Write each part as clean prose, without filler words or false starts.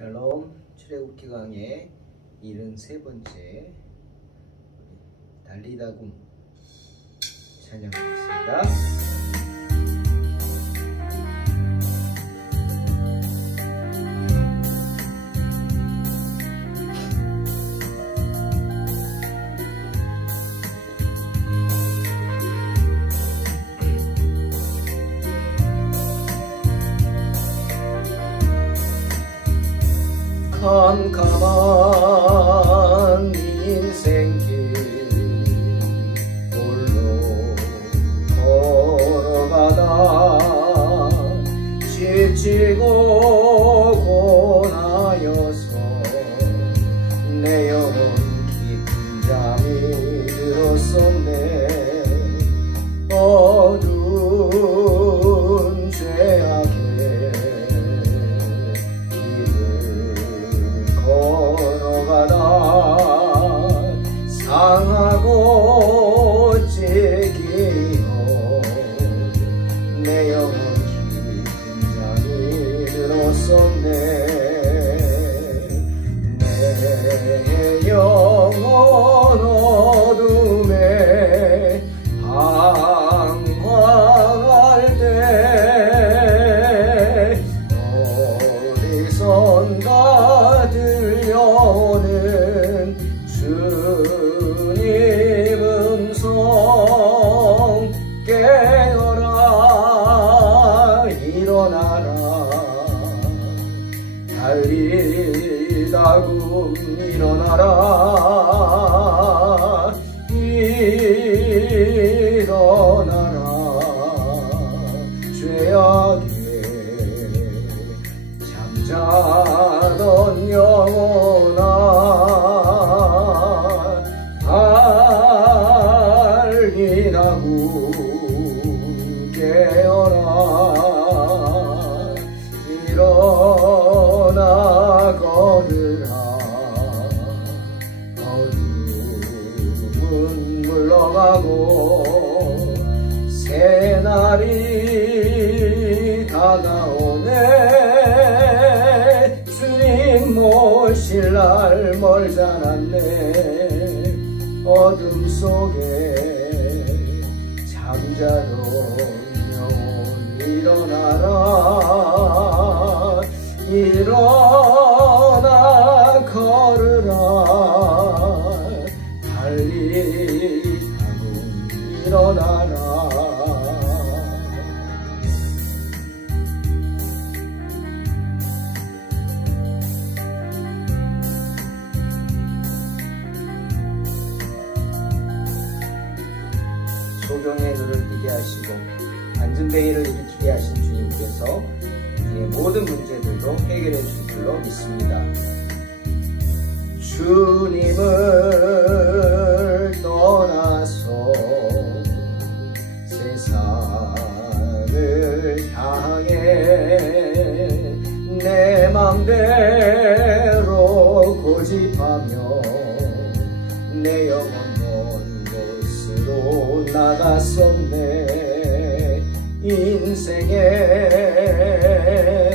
샬롬 출애굽기 강의 73번째 달리다굼 찬양하겠습니다. 캄캄한 인생길 홀로 걸어가다 지치고 고나여서 내 영혼 깊은 잠이 들었었네. 어두운 죄악에 상하고 찢기고 내 영혼 깊은 잠이 들었었네. 내 영혼 어둠에 방황할 때 어디선가 들려오는 주님 음성 깨어라 일어나라 달리다굼 일어나라 일어나라 죄악에 잠자던 영혼아 달리다굼 깨어라 일어나 걸으라 어둠은 물러가고 새날이 다가오네. 주님 모실 날 멀잖 않네. 어둠 속에 잠자던 영혼 일어나라 일어나 걸으라 달리다굼 일어나라. 소경의 눈을 뜨게 하시고 안진뱅이를 일으키게 하신 주님께서 우리의 모든 문제들도 해결해 주실 줄로 믿습니다. 주님을 떠나서 세상을 향해 내 맘대로 고집하며 내 영혼 나갔었네. 인생의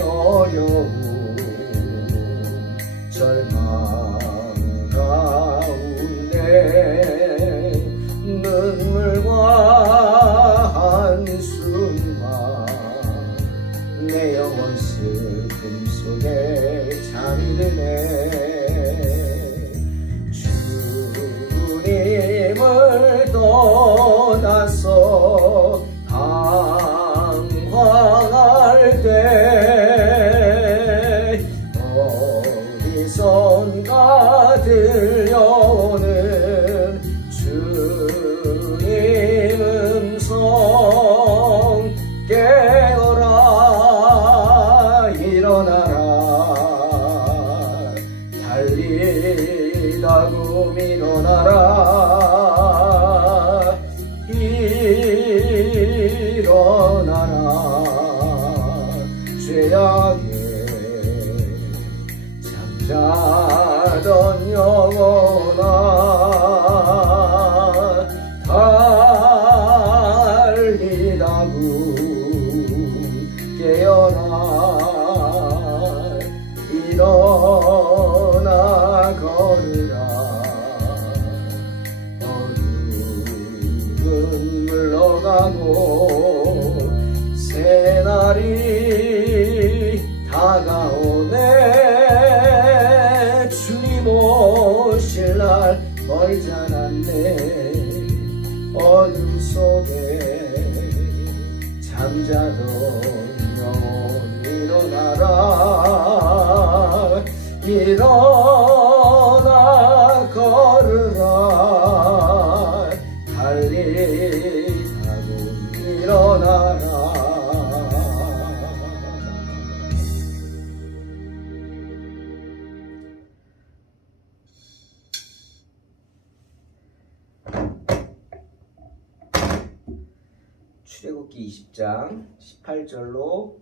어려움 절망 가운데 눈물과 한숨과 내 영혼 슬픔 속에 잠이 드네. 주님을 떠나서 방황할 때 어디선가 들려오는 주님 음성 깨어라 일어나라 달리다굼 일어나라 일어나라 죄악에 잠자던 영혼아 달리다굼 깨어라 일어나라 자도 일어나라 일어나 걸으라 달리 타고 일어나라. 출애굽기 20장 18절로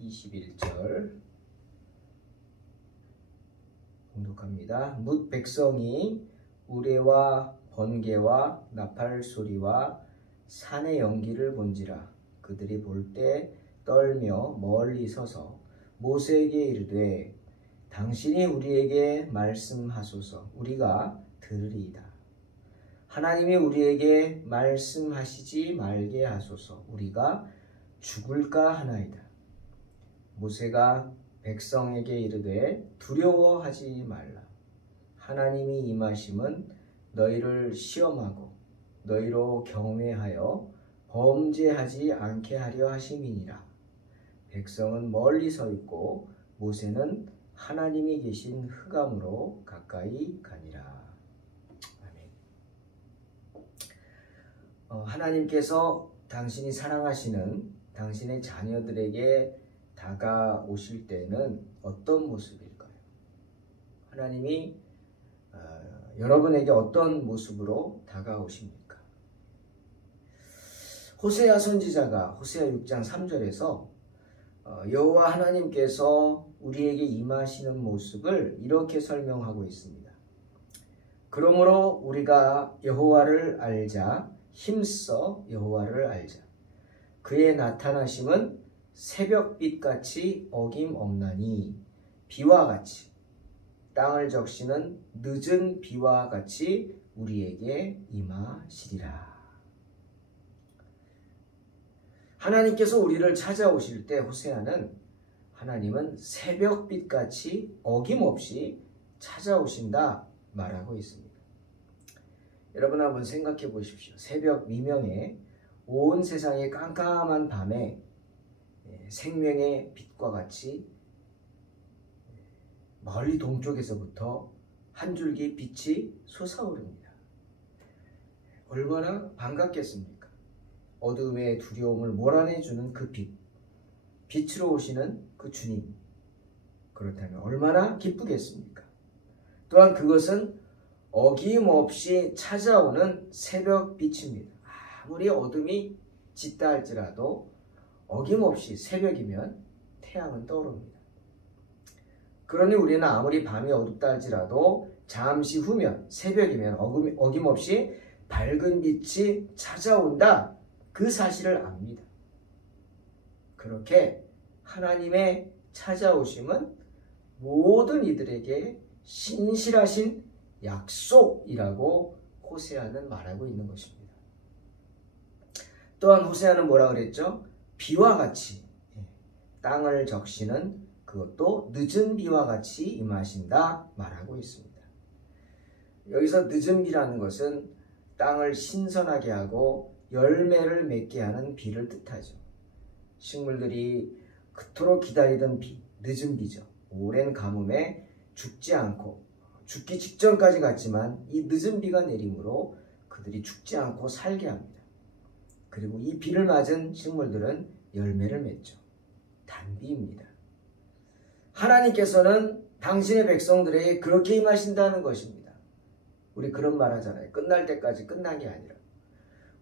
21절 공독합니다. 뭇 백성이 우레와 번개와 나팔 소리와 산의 연기를 본지라 그들이 볼 때 떨며 멀리 서서 모세에게 이르되 당신이 우리에게 말씀하소서 우리가 들으리이다. 하나님이 우리에게 말씀하시지 말게 하소서 우리가 죽을까 하나이다. 모세가 백성에게 이르되 두려워하지 말라. 하나님이 임하심은 너희를 시험하고 너희로 경외하여 범죄하지 않게 하려 하심이니라. 백성은 멀리 서 있고 모세는 하나님이 계신 흑암으로 가까이 가니라. 하나님께서 당신이 사랑하시는 당신의 자녀들에게 다가오실 때는 어떤 모습일까요? 하나님이 여러분에게 어떤 모습으로 다가오십니까? 호세아 선지자가 호세아 6장 3절에서 여호와 하나님께서 우리에게 임하시는 모습을 이렇게 설명하고 있습니다. 그러므로 우리가 여호와를 알자 힘써 여호와를 알자. 그의 나타나심은 새벽빛같이 어김없나니 비와 같이 땅을 적시는 늦은 비와 같이 우리에게 임하시리라. 하나님께서 우리를 찾아오실 때 호세아는 하나님은 새벽빛같이 어김없이 찾아오신다 말하고 있습니다. 여러분 한번 생각해 보십시오. 새벽 미명에 온 세상의 깜깜한 밤에 생명의 빛과 같이 멀리 동쪽에서부터 한 줄기 빛이 솟아오릅니다. 얼마나 반갑겠습니까? 어둠의 두려움을 몰아내주는 그 빛, 빛으로 오시는 그 주님. 그렇다면 얼마나 기쁘겠습니까? 또한 그것은 어김없이 찾아오는 새벽 빛입니다. 아무리 어둠이 짙다 할지라도 어김없이 새벽이면 태양은 떠오릅니다. 그러니 우리는 아무리 밤이 어둡다 할지라도 잠시 후면 새벽이면 어김없이 밝은 빛이 찾아온다. 그 사실을 압니다. 그렇게 하나님의 찾아오심은 모든 이들에게 신실하신 약속이라고 호세아는 말하고 있는 것입니다. 또한 호세아는 뭐라 그랬죠? 비와 같이 땅을 적시는 그것도 늦은 비와 같이 임하신다 말하고 있습니다. 여기서 늦은 비라는 것은 땅을 신선하게 하고 열매를 맺게 하는 비를 뜻하죠. 식물들이 그토록 기다리던 비, 늦은 비죠. 오랜 가뭄에 죽지 않고 죽기 직전까지 갔지만 이 늦은 비가 내림으로 그들이 죽지 않고 살게 합니다. 그리고 이 비를 맞은 식물들은 열매를 맺죠. 단비입니다. 하나님께서는 당신의 백성들에게 그렇게 임하신다는 것입니다. 우리 그런 말 하잖아요. 끝날 때까지 끝난 게 아니라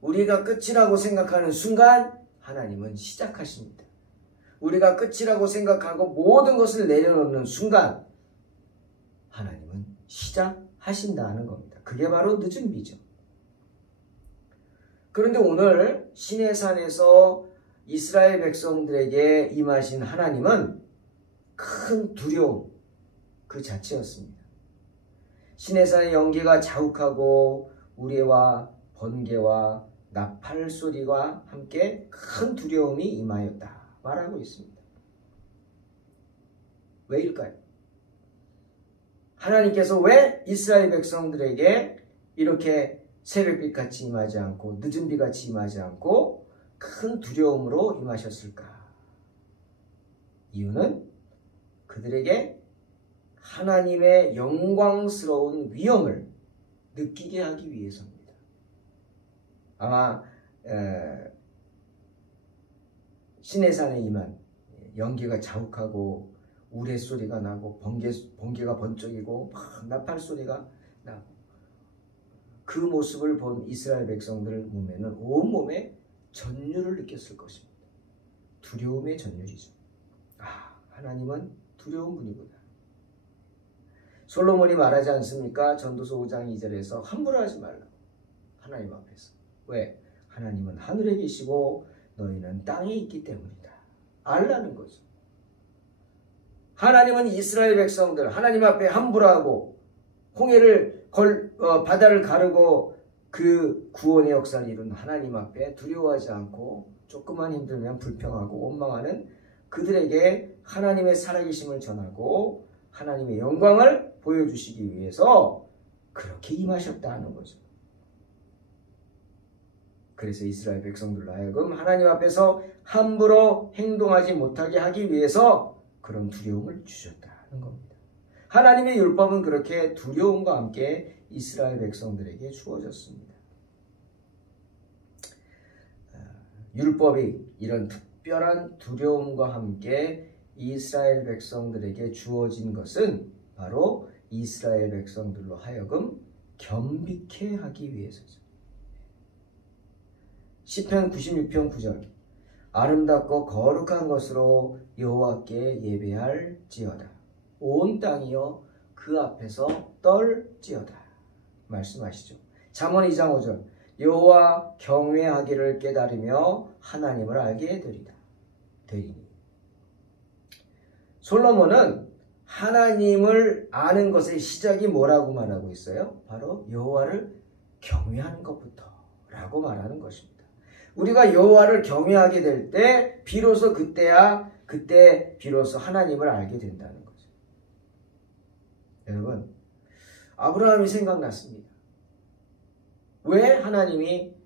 우리가 끝이라고 생각하는 순간 하나님은 시작하십니다. 우리가 끝이라고 생각하고 모든 것을 내려놓는 순간 하나님은 시작하신다는 겁니다. 그게 바로 늦은 비죠. 그런데 오늘 시내산에서 이스라엘 백성들에게 임하신 하나님은 큰 두려움 그 자체였습니다. 시내산의 연기가 자욱하고 우레와 번개와 나팔 소리와 함께 큰 두려움이 임하였다 말하고 있습니다. 왜일까요? 하나님께서 왜 이스라엘 백성들에게 이렇게 새벽빛같이 임하지 않고 늦은 비같이 임하지 않고 큰 두려움으로 임하셨을까? 이유는 그들에게 하나님의 영광스러운 위엄을 느끼게 하기 위해서입니다. 아마 시내산에 임한 연기가 자욱하고 우레소리가 나고 번개가 번쩍이고 막 나팔소리가 나고 그 모습을 본 이스라엘 백성들 몸에는 온몸에 전율을 느꼈을 것입니다. 두려움의 전율이죠. 하나님은 두려운 분이구나. 솔로몬이 말하지 않습니까? 전도서 5장 2절에서 함부로 하지 말라고. 하나님 앞에서. 왜? 하나님은 하늘에 계시고 너희는 땅에 있기 때문이다. 알라는 거죠. 하나님은 이스라엘 백성들 하나님 앞에 함부로 하고 홍해를 바다를 가르고 그 구원의 역사를 이룬 하나님 앞에 두려워하지 않고 조금만 힘들면 불평하고 원망하는 그들에게 하나님의 살아계심을 전하고 하나님의 영광을 보여주시기 위해서 그렇게 임하셨다는 거죠. 그래서 이스라엘 백성들로 하여금 하나님 앞에서 함부로 행동하지 못하게 하기 위해서 그런 두려움을 주셨다는 겁니다. 하나님의 율법은 그렇게 두려움과 함께 이스라엘 백성들에게 주어졌습니다. 율법이 이런 특별한 두려움과 함께 이스라엘 백성들에게 주어진 것은 바로 이스라엘 백성들로 하여금 겸비케 하기 위해서죠. 시편 96편 9절 아름답고 거룩한 것으로 여호와께 예배할지어다. 온 땅이여 그 앞에서 떨지어다. 말씀하시죠. 잠언 2장 5절 여호와 경외하기를 깨달으며 하나님을 알게 되리니. 솔로몬은 하나님을 아는 것의 시작이 뭐라고 말하고 있어요? 바로 여호와를 경외하는 것부터 라고 말하는 것입니다. 우리가 여호와를 경외하게 될 때 비로소 그때 비로소 하나님을 알게 된다는 거죠. 여러분, 아브라함이 생각났습니다. 왜 하나님이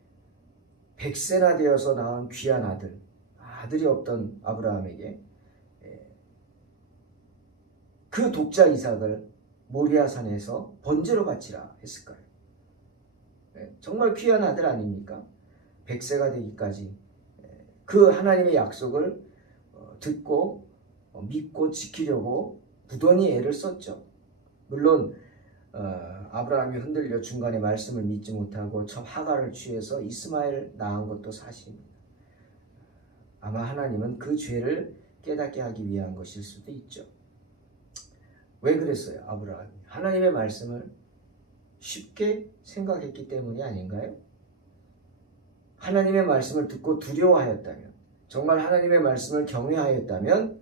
100세나 되어서 낳은 귀한 아들이 없던 아브라함에게 그 독자 이삭을 모리아산에서 번제로 바치라 했을까요? 정말 귀한 아들 아닙니까? 100세가 되기까지 그 하나님의 약속을 듣고 믿고 지키려고 부단히 애를 썼죠. 물론 아브라함이 흔들려 중간에 말씀을 믿지 못하고 저 하갈을 취해서 이스마엘 낳은 것도 사실입니다. 아마 하나님은 그 죄를 깨닫게 하기 위한 것일 수도 있죠. 왜 그랬어요? 아브라함이 하나님의 말씀을 쉽게 생각했기 때문이 아닌가요? 하나님의 말씀을 듣고 두려워하였다면, 정말 하나님의 말씀을 경외하였다면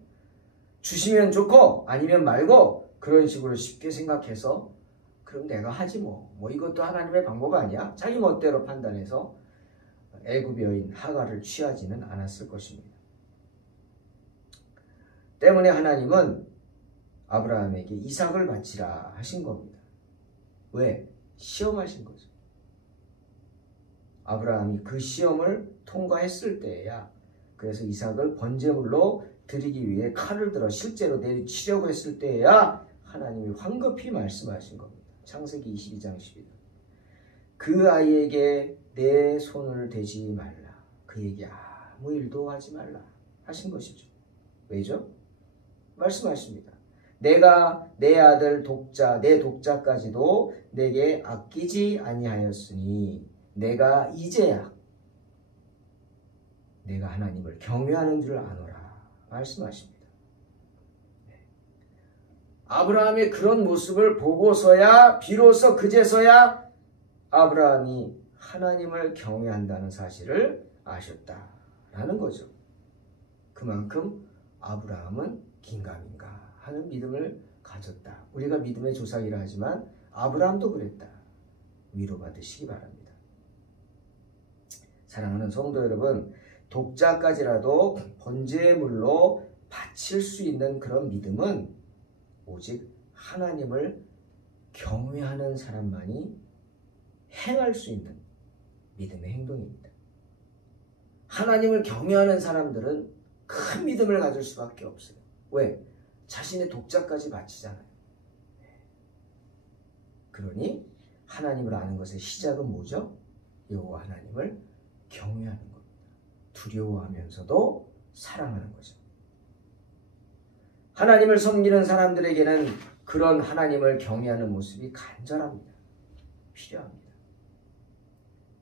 주시면 좋고 아니면 말고 그런 식으로 쉽게 생각해서 그럼 내가 하지 뭐 이것도 하나님의 방법 아니야? 자기 멋대로 판단해서 애굽 여인 하갈을 취하지는 않았을 것입니다. 때문에 하나님은 아브라함에게 이삭을 바치라 하신 겁니다. 왜? 시험하신 거죠. 아브라함이 그 시험을 통과했을 때야, 그래서 이삭을 번제물로 드리기 위해 칼을 들어 실제로 내리치려고 했을 때야 하나님이 황급히 말씀하신 겁니다. 창세기 22장 12절. 그 아이에게 내 손을 대지 말라. 그에게 아무 일도 하지 말라 하신 것이죠. 왜죠? 말씀하십니다. 내가 내 아들 내 독자까지도 내게 아끼지 아니하였으니 내가 이제야 내가 하나님을 경외하는 줄 아노라 말씀하십니다. 아브라함의 그런 모습을 보고서야 비로소 그제서야 아브라함이 하나님을 경외한다는 사실을 아셨다라는 거죠. 그만큼 아브라함은 긴가민가 하는 믿음을 가졌다. 우리가 믿음의 조상이라 하지만 아브라함도 그랬다. 위로받으시기 바랍니다. 사랑하는 성도 여러분, 독자까지라도 번제물로 바칠 수 있는 그런 믿음은 오직 하나님을 경외하는 사람만이 행할 수 있는 믿음의 행동입니다. 하나님을 경외하는 사람들은 큰 믿음을 가질 수밖에 없어요. 왜? 자신의 독자까지 바치잖아요. 그러니 하나님을 아는 것의 시작은 뭐죠? 여호와 하나님을 경외하는 겁니다. 두려워하면서도 사랑하는 거죠. 하나님을 섬기는 사람들에게는 그런 하나님을 경외하는 모습이 간절합니다. 필요합니다.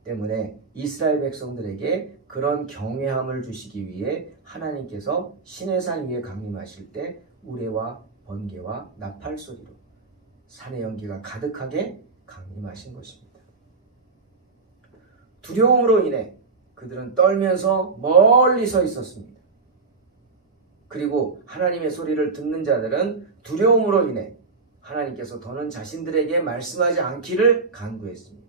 때문에 이스라엘 백성들에게 그런 경외함을 주시기 위해 하나님께서 시내산 위에 강림하실 때 우레와 번개와 나팔 소리로 산의 연기가 가득하게 강림하신 것입니다. 두려움으로 인해 그들은 떨면서 멀리 서 있었습니다. 그리고 하나님의 소리를 듣는 자들은 두려움으로 인해 하나님께서 더는 자신들에게 말씀하지 않기를 간구했습니다.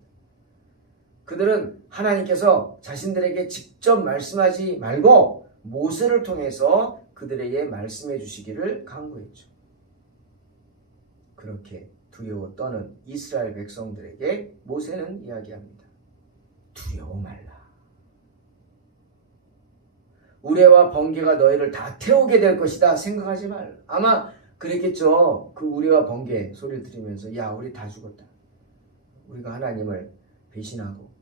그들은 하나님께서 자신들에게 직접 말씀하지 말고 모세를 통해서 그들에게 말씀해 주시기를 간구했죠. 그렇게 두려워 떠는 이스라엘 백성들에게 모세는 이야기합니다. 두려워 말라. 우레와 번개가 너희를 다 태우게 될 것이다 생각하지 말라. 아마 그랬겠죠. 그 우레와 번개 소리를 들으면서 야 우리 다 죽었다. 우리가 하나님을 배신하고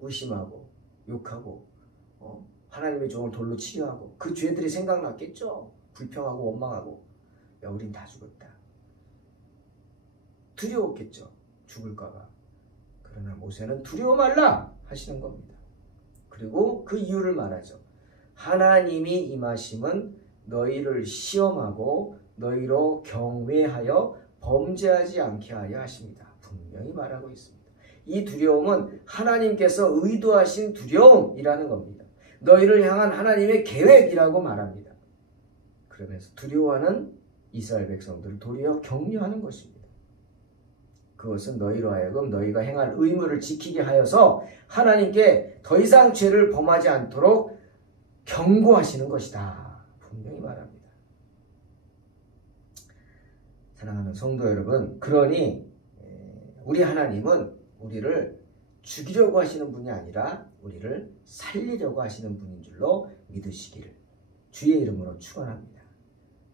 의심하고 욕하고 하나님의 종을 돌로 치려 하고 그 죄들이 생각났겠죠. 불평하고 원망하고 야 우린 다 죽었다. 두려웠겠죠. 죽을까 봐. 그러나 모세는 두려워 말라 하시는 겁니다. 그리고 그 이유를 말하죠. 하나님이 임하심은 너희를 시험하고 너희로 경외하여 범죄하지 않게 하려 하십니다. 분명히 말하고 있습니다. 이 두려움은 하나님께서 의도하신 두려움이라는 겁니다. 너희를 향한 하나님의 계획이라고 말합니다. 그러면서 두려워하는 이스라엘 백성들을 도리어 격려하는 것입니다. 그것은 너희로 하여금 너희가 행할 의무를 지키게 하여서 하나님께 더 이상 죄를 범하지 않도록 경고하시는 것이다. 분명히 말합니다. 사랑하는 성도 여러분, 그러니 우리 하나님은 우리를 죽이려고 하시는 분이 아니라 우리를 살리려고 하시는 분인 줄로 믿으시기를 주의 이름으로 축원합니다.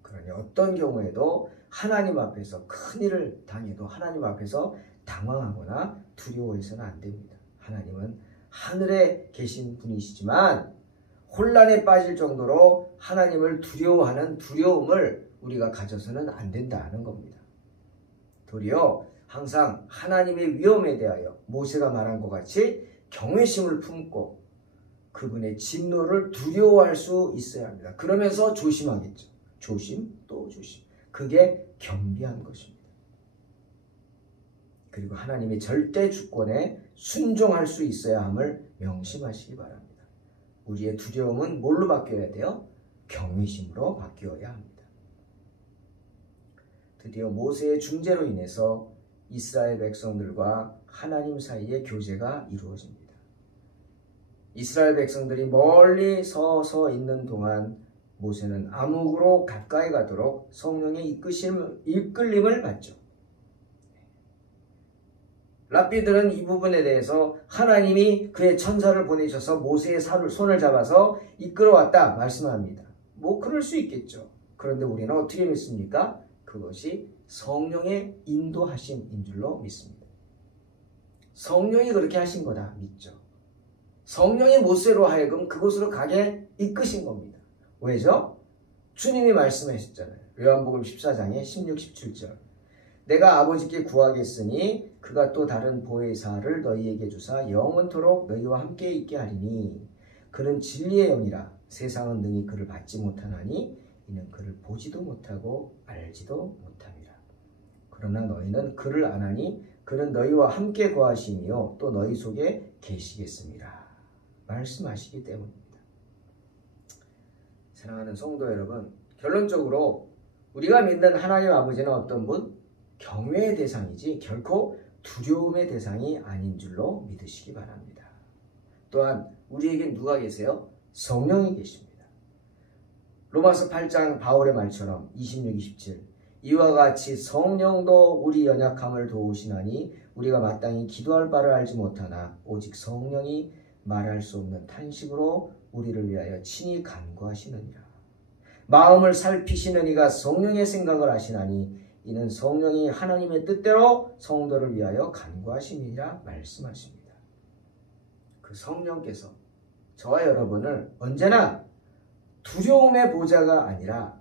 그러니 어떤 경우에도 하나님 앞에서 큰 일을 당해도 하나님 앞에서 당황하거나 두려워해서는 안 됩니다. 하나님은 하늘에 계신 분이시지만 혼란에 빠질 정도로 하나님을 두려워하는 두려움을 우리가 가져서는 안 된다는 겁니다. 도리어 항상 하나님의 위엄에 대하여 모세가 말한 것 같이 경외심을 품고 그분의 진노를 두려워할 수 있어야 합니다. 그러면서 조심하겠죠. 조심 또 조심. 그게 겸비한 것입니다. 그리고 하나님의 절대 주권에 순종할 수 있어야 함을 명심하시기 바랍니다. 우리의 두려움은 뭘로 바뀌어야 돼요? 경외심으로 바뀌어야 합니다. 드디어 모세의 중재로 인해서 이스라엘 백성들과 하나님 사이의 교제가 이루어집니다. 이스라엘 백성들이 멀리 서서 있는 동안 모세는 암흑으로 가까이 가도록 성령의 이끌림을 받죠. 랍비들은 이 부분에 대해서 하나님이 그의 천사를 보내셔서 모세의 손을 잡아서 이끌어왔다 말씀합니다. 뭐 그럴 수 있겠죠. 그런데 우리는 어떻게 믿습니까? 그것이 성령의 인도하심인 줄로 믿습니다. 성령이 그렇게 하신 거다 믿죠. 성령의 모세로 하여금 그곳으로 가게 이끄신 겁니다. 왜죠? 주님이 말씀하셨잖아요. 요한복음 14장에 16, 17절. 내가 아버지께 구하겠으니 그가 또 다른 보혜사를 너희에게 주사 영원토록 너희와 함께 있게 하리니 그는 진리의 영이라 세상은 능히 그를 받지 못하나니 이는 그를 보지도 못하고 알지도 못함이라. 그러나 너희는 그를 아나니 그는 너희와 함께 거하시며 또 너희 속에 계시겠습니다. 말씀하시기 때문입니다. 사랑하는 성도 여러분, 결론적으로 우리가 믿는 하나님 아버지는 어떤 분? 경외의 대상이지 결코 두려움의 대상이 아닌 줄로 믿으시기 바랍니다. 또한 우리에겐 누가 계세요? 성령이 계십니다. 로마서 8장 바울의 말처럼 26, 27 이와 같이 성령도 우리 연약함을 도우시나니 우리가 마땅히 기도할 바를 알지 못하나 오직 성령이 말할 수 없는 탄식으로 우리를 위하여 친히 간구하시느니라. 마음을 살피시는 이가 성령의 생각을 하시나니 이는 성령이 하나님의 뜻대로 성도를 위하여 간구하심이라 말씀하십니다. 그 성령께서 저와 여러분을 언제나 두려움의 보좌가 아니라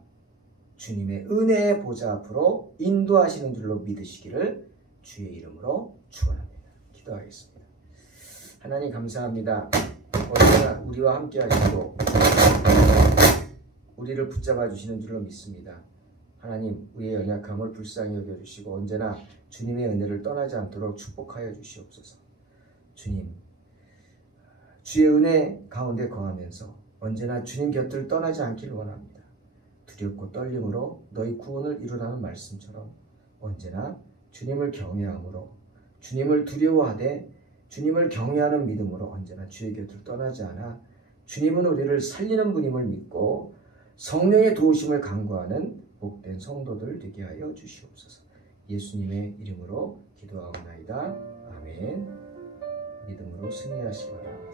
주님의 은혜의 보좌 앞으로 인도하시는 줄로 믿으시기를 주의 이름으로 축원합니다. 기도하겠습니다. 하나님 감사합니다. 언제나 우리와 함께 하시고 우리를 붙잡아 주시는 줄로 믿습니다. 하나님, 우리의 연약함을 불쌍히 여겨주시고 언제나 주님의 은혜를 떠나지 않도록 축복하여 주시옵소서. 주님, 주의 은혜 가운데 거하면서 언제나 주님 곁을 떠나지 않기를 원합니다. 두렵고 떨림으로 너희 구원을 이루라는 말씀처럼 언제나 주님을 경외함으로, 주님을 두려워하되 주님을 경외하는 믿음으로 언제나 주의 곁을 떠나지 않아 주님은 우리를 살리는 분임을 믿고 성령의 도우심을 간구하는 복된 성도들 되게 하여 주시옵소서. 예수님의 이름으로 기도하옵나이다. 아멘. 믿음으로 승리하시기 바랍니다.